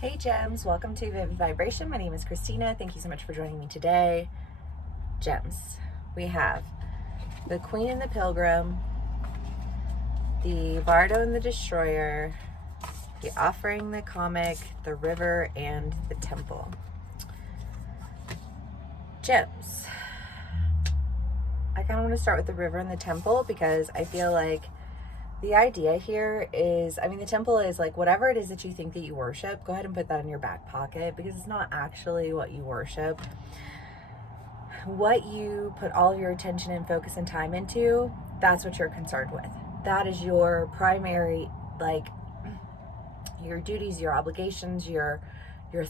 Hey Gems, welcome to Vivid Vibration. My name is Christina. Thank you so much for joining me today. Gems, we have the Queen and the Pilgrim, the Bardo and the Destroyer, the Offering, the Comic, the River, and the Temple. Gems, I kind of want to start with the River and the Temple because I feel like the idea here is, the temple is like whatever it is that you think that you worship, go ahead and put that in your back pocket because it's not actually what you worship. What you put all of your attention and focus and time into, that's what you're concerned with. That is your primary, like, your duties, your obligations, your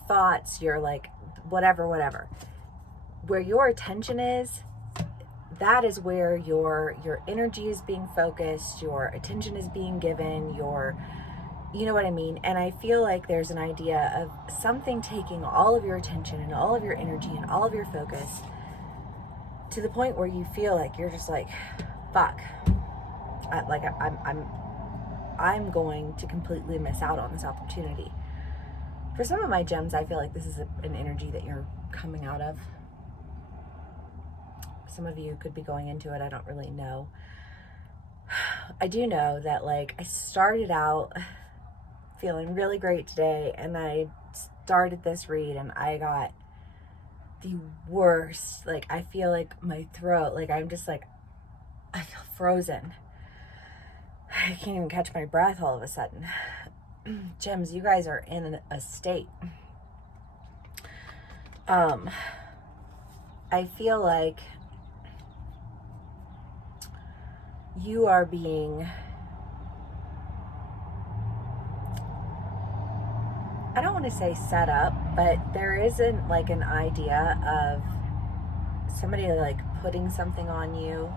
thoughts, your like, whatever. Where your attention is, that is where your energy is being focused, your attention is being given, you know what I mean? And I feel like there's an idea of something taking all of your attention and all of your energy and all of your focus to the point where you feel like you're just like, fuck, I'm going to completely miss out on this opportunity. For some of my gems, I feel like this is an energy that you're coming out of. Some of you could be going into it. I don't really know. I do know that, like, I started out feeling really great today, and I started this read, and I got the worst. Like, I feel like my throat, like, I'm just like, I feel frozen. I can't even catch my breath all of a sudden. Gems, you guys are in a state. I feel like you are being, I don't want to say set up, but there isn't like an idea of somebody like putting something on you.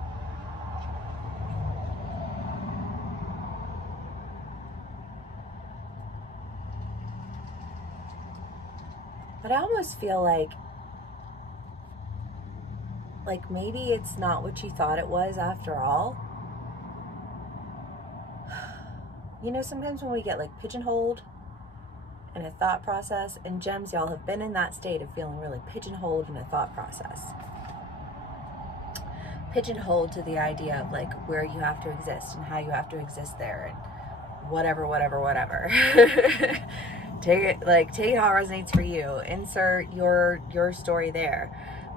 But I almost feel like maybe it's not what you thought it was after all. You know, sometimes when we get like pigeonholed in a thought process, and gems, y'all have been in that state of feeling really pigeonholed in a thought process. Pigeonholed to the idea of like where you have to exist and how you have to exist there and whatever. Take it how it resonates for you. Insert your story there.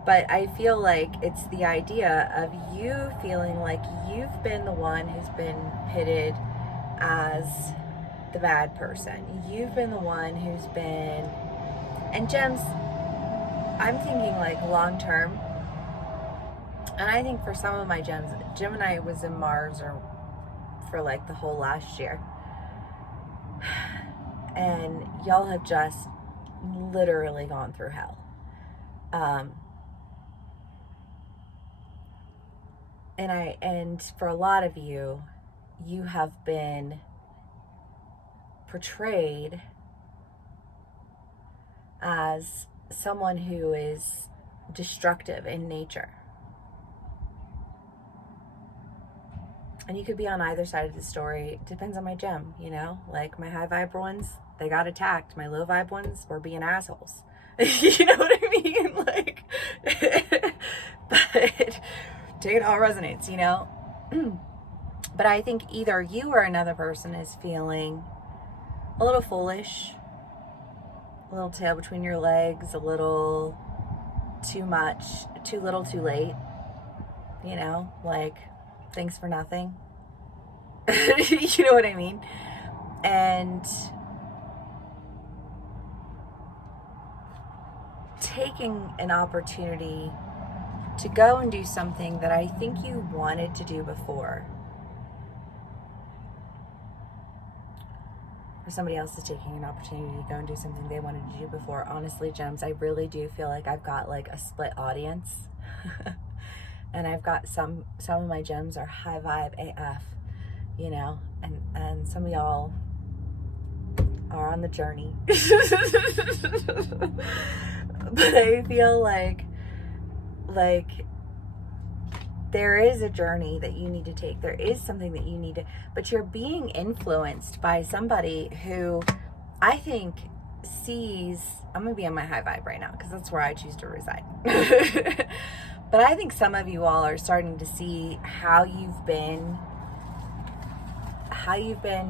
But I feel like it's the idea of you feeling like you've been the one who's been pitted as the bad person. You've been the one who's been, and gems, I'm thinking like long term, and I think for some of my gems, Gemini was in Mars or for like the whole last year, and y'all have just literally gone through hell. And for a lot of you, you have been portrayed as someone who is destructive in nature. And you could be on either side of the story. It depends on my gem, you know? Like my high vibe ones, they got attacked. My low vibe ones were being assholes. You know what I mean? Like, but take it how it resonates, you know? But I think either you or another person is feeling a little foolish, a little tail between your legs, a little too much, too little, too late, you know, like thanks for nothing. You know what I mean? And taking an opportunity to go and do something that I think you wanted to do before. Or somebody else is taking an opportunity to go and do something they wanted to do before. Honestly, gems, I really do feel like I've got like a split audience. And I've got some of my gems are high vibe AF, you know, and some of y'all are on the journey. But I feel like there is a journey that you need to take. There is something that you need to, but you're being influenced by somebody who I think sees, I'm going to be on my high vibe right now because that's where I choose to reside. But I think some of you all are starting to see how you've been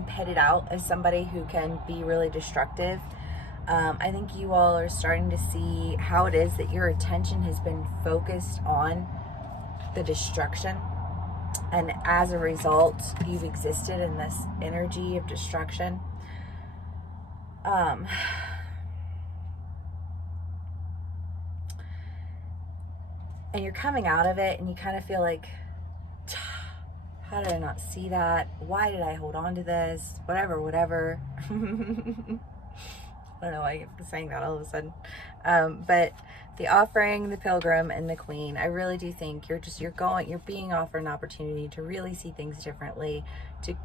pitted out as somebody who can be really destructive. I think you all are starting to see how it is that your attention has been focused on the destruction. And as a result, you've existed in this energy of destruction. And you're coming out of it and you kind of feel like, how did I not see that? Why did I hold on to this? Whatever. I don't know why I'm saying that all of a sudden. But the offering, the pilgrim, and the queen, I really do think you're being offered an opportunity to really see things differently, to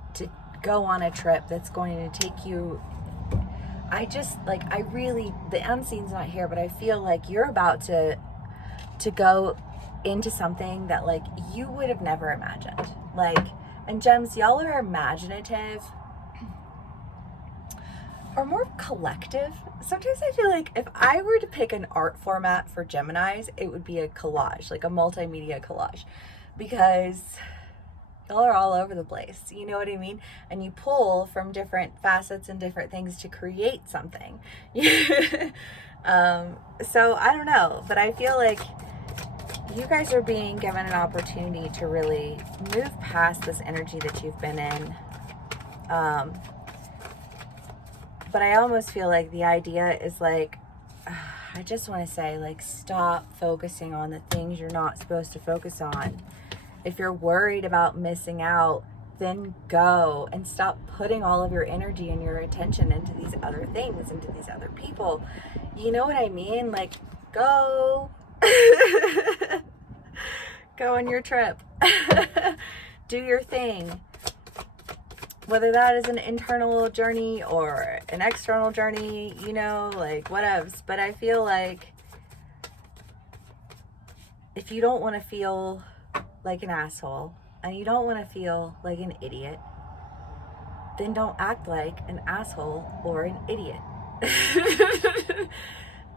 go on a trip that's going to take you. The unseen's not here, but I feel like you're about to go into something that like you would have never imagined. Like, and gems, y'all are imaginative or more collective. Sometimes I feel like if I were to pick an art format for Geminis, it would be a collage, like a multimedia collage, because y'all are all over the place. You know what I mean? And you pull from different facets and different things to create something. So I don't know, but I feel like you guys are being given an opportunity to really move past this energy that you've been in. But I almost feel like the idea is like, I just want to say, like, stop focusing on the things you're not supposed to focus on. If you're worried about missing out, then go and stop putting all of your energy and your attention into these other things, into these other people. You know what I mean? Like, go. Go on your trip. Do your thing. Whether that is an internal journey or an external journey, you know, like whatevs. But I feel like if you don't want to feel like an asshole and you don't want to feel like an idiot, then don't act like an asshole or an idiot.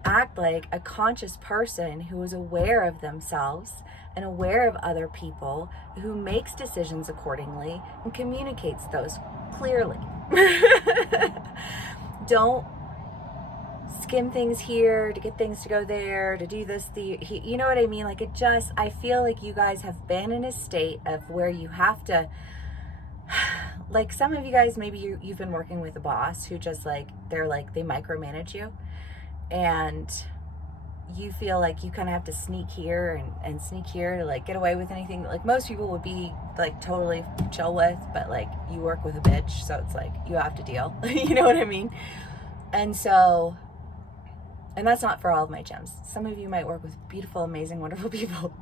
Act like a conscious person who is aware of themselves and aware of other people, who makes decisions accordingly and communicates those clearly. Don't skim things here to get things to go there, to do this, you know what I mean? Like, I feel like you guys have been in a state of where you have to, like, some of you guys, maybe you've been working with a boss who just like, they micromanage you. And you feel like you kind of have to sneak here and sneak here to like get away with anything that like most people would be like totally chill with, but like you work with a bitch, so it's like you have to deal. You know what I mean? And so, and that's not for all of my gems. Some of you might work with beautiful, amazing, wonderful people,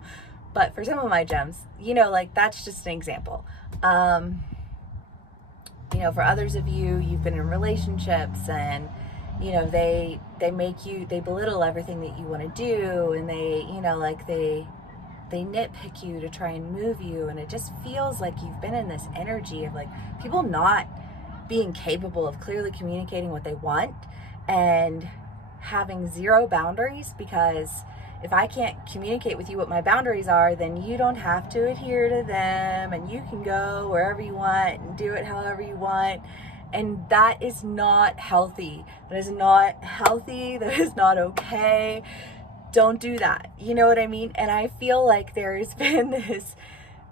but for some of my gems, you know, like that's just an example. You know, for others of you, you've been in relationships and you know, they belittle everything that you want to do, and they, you know, like they nitpick you to try and move you, and it just feels like you've been in this energy of like people not being capable of clearly communicating what they want and having zero boundaries, because if I can't communicate with you what my boundaries are, then you don't have to adhere to them, and you can go wherever you want and do it however you want. And that is not healthy. That is not healthy. That is not okay. Don't do that. You know what I mean? And I feel like there has been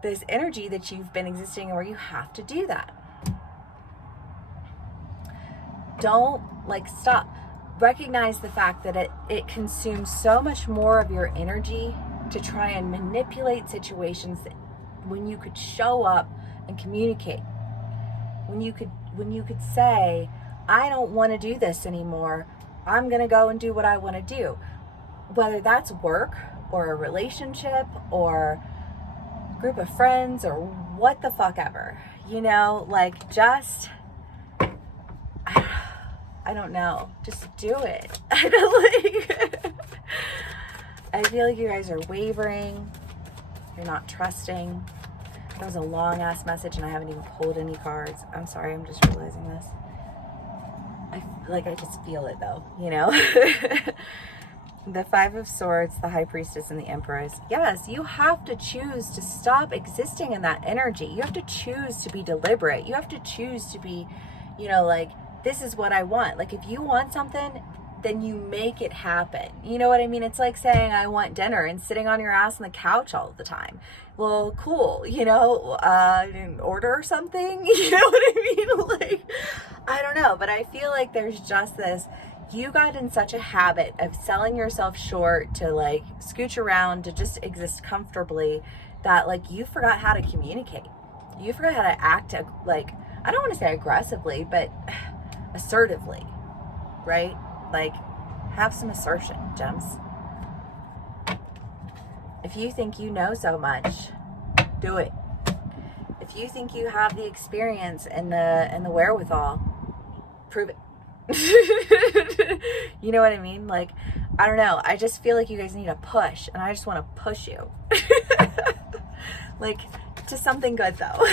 this energy that you've been existing where you have to do that. Don't, like, stop. Recognize the fact that it consumes so much more of your energy to try and manipulate situations that when you could show up and communicate. When you could say, I don't want to do this anymore. I'm going to go and do what I want to do. Whether that's work or a relationship or a group of friends or what the fuck ever. You know, like just, I don't know. Just do it. I feel like you guys are wavering. You're not trusting. That was a long ass message and I haven't even pulled any cards. I'm sorry, I'm just realizing this. like, I just feel it though, you know? The Five of Swords, the High Priestess, and the Empress. Yes, you have to choose to stop existing in that energy. You have to choose to be deliberate. You have to choose to be, you know, like, this is what I want. Like, if you want something, then you make it happen. You know what I mean? It's like saying, I want dinner, and sitting on your ass on the couch all the time. Well, cool, you know, order something, you know what I mean? Like, I don't know, but I feel like there's just this, you got in such a habit of selling yourself short to like scooch around, to just exist comfortably, that like you forgot how to communicate. You forgot how to act, like, I don't want to say aggressively, but assertively, right? Like, have some assertion, gems. If you think you know so much, do it. If you think you have the experience and the wherewithal, prove it. You know what I mean? Like, I don't know. I just feel like you guys need a push, and I just want to push you. Like, to something good, though.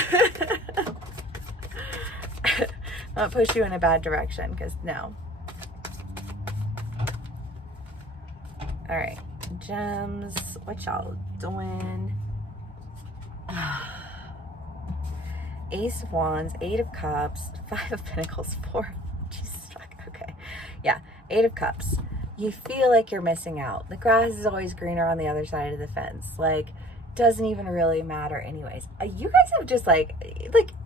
Not push you in a bad direction, because no. All right, gems. What y'all doing? Ace of Wands, Eight of Cups, Five of Pentacles, Four. Jesus, okay. Yeah, Eight of Cups. You feel like you're missing out. The grass is always greener on the other side of the fence. Like, doesn't even really matter anyways. You guys have just like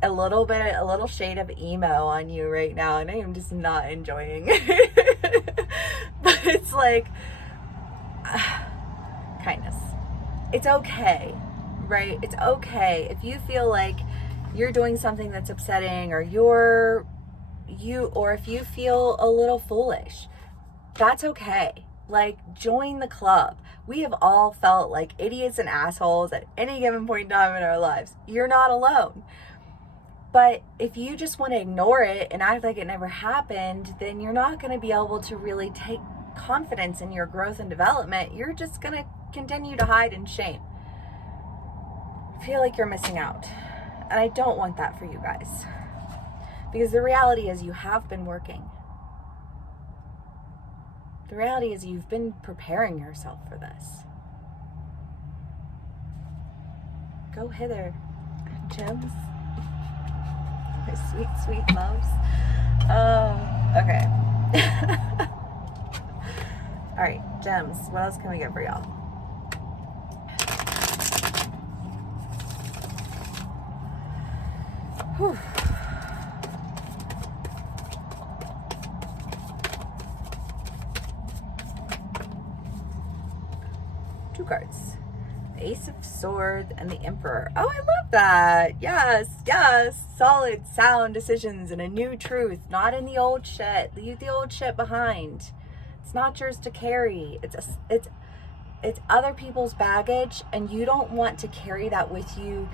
a little shade of emo on you right now, and I am just not enjoying it. But it's like, kindness. It's okay, right? It's okay if you feel like you're doing something that's upsetting, or or if you feel a little foolish. That's okay. Like, join the club. We have all felt like idiots and assholes at any given point in time in our lives. You're not alone. But if you just want to ignore it and act like it never happened, then you're not going to be able to really take confidence in your growth and development. You're just going to continue to hide in shame. Feel like you're missing out. And I don't want that for you guys. Because the reality is, you have been working. The reality is, you've been preparing yourself for this. Go hither, gems. My sweet, sweet loves. Okay. All right, gems. What else can we get for y'all? Whew. Two cards. The Ace of Swords and the Emperor. Oh, I love that. Yes, yes. Solid, sound decisions and a new truth. Not in the old shit. Leave the old shit behind. It's not yours to carry. It's other people's baggage, and you don't want to carry that with you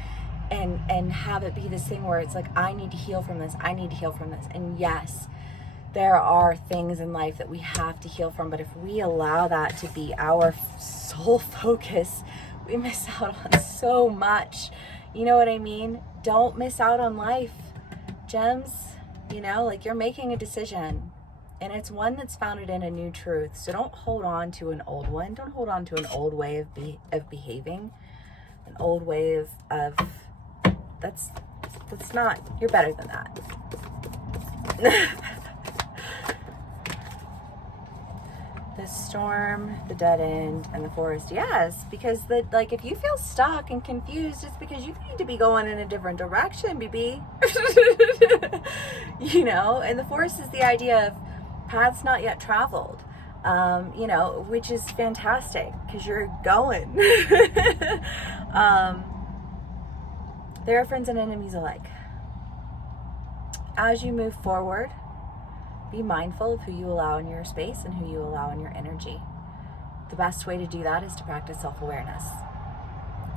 and have it be this thing where it's like, I need to heal from this. I need to heal from this. And yes, there are things in life that we have to heal from, but if we allow that to be our sole focus, we miss out on so much. You know what I mean? Don't miss out on life, gems. You know, like, you're making a decision, and it's one that's founded in a new truth. So don't hold on to an old one. Don't hold on to an old way of behaving, an old way of that's not, you're better than that. The Storm, the Dead End, and the Forest. Yes, because if you feel stuck and confused, it's because you need to be going in a different direction, BB. You know, and the Forest is the idea of paths not yet traveled, you know, which is fantastic because you're going. There are friends and enemies alike. As you move forward, be mindful of who you allow in your space and who you allow in your energy. The best way to do that is to practice self-awareness.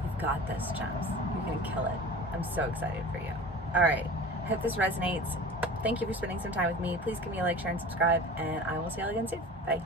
You've got this, gems. You're going to kill it. I'm so excited for you. All right. I hope this resonates. Thank you for spending some time with me. Please give me a like, share, and subscribe, and I will see you all again soon. Bye.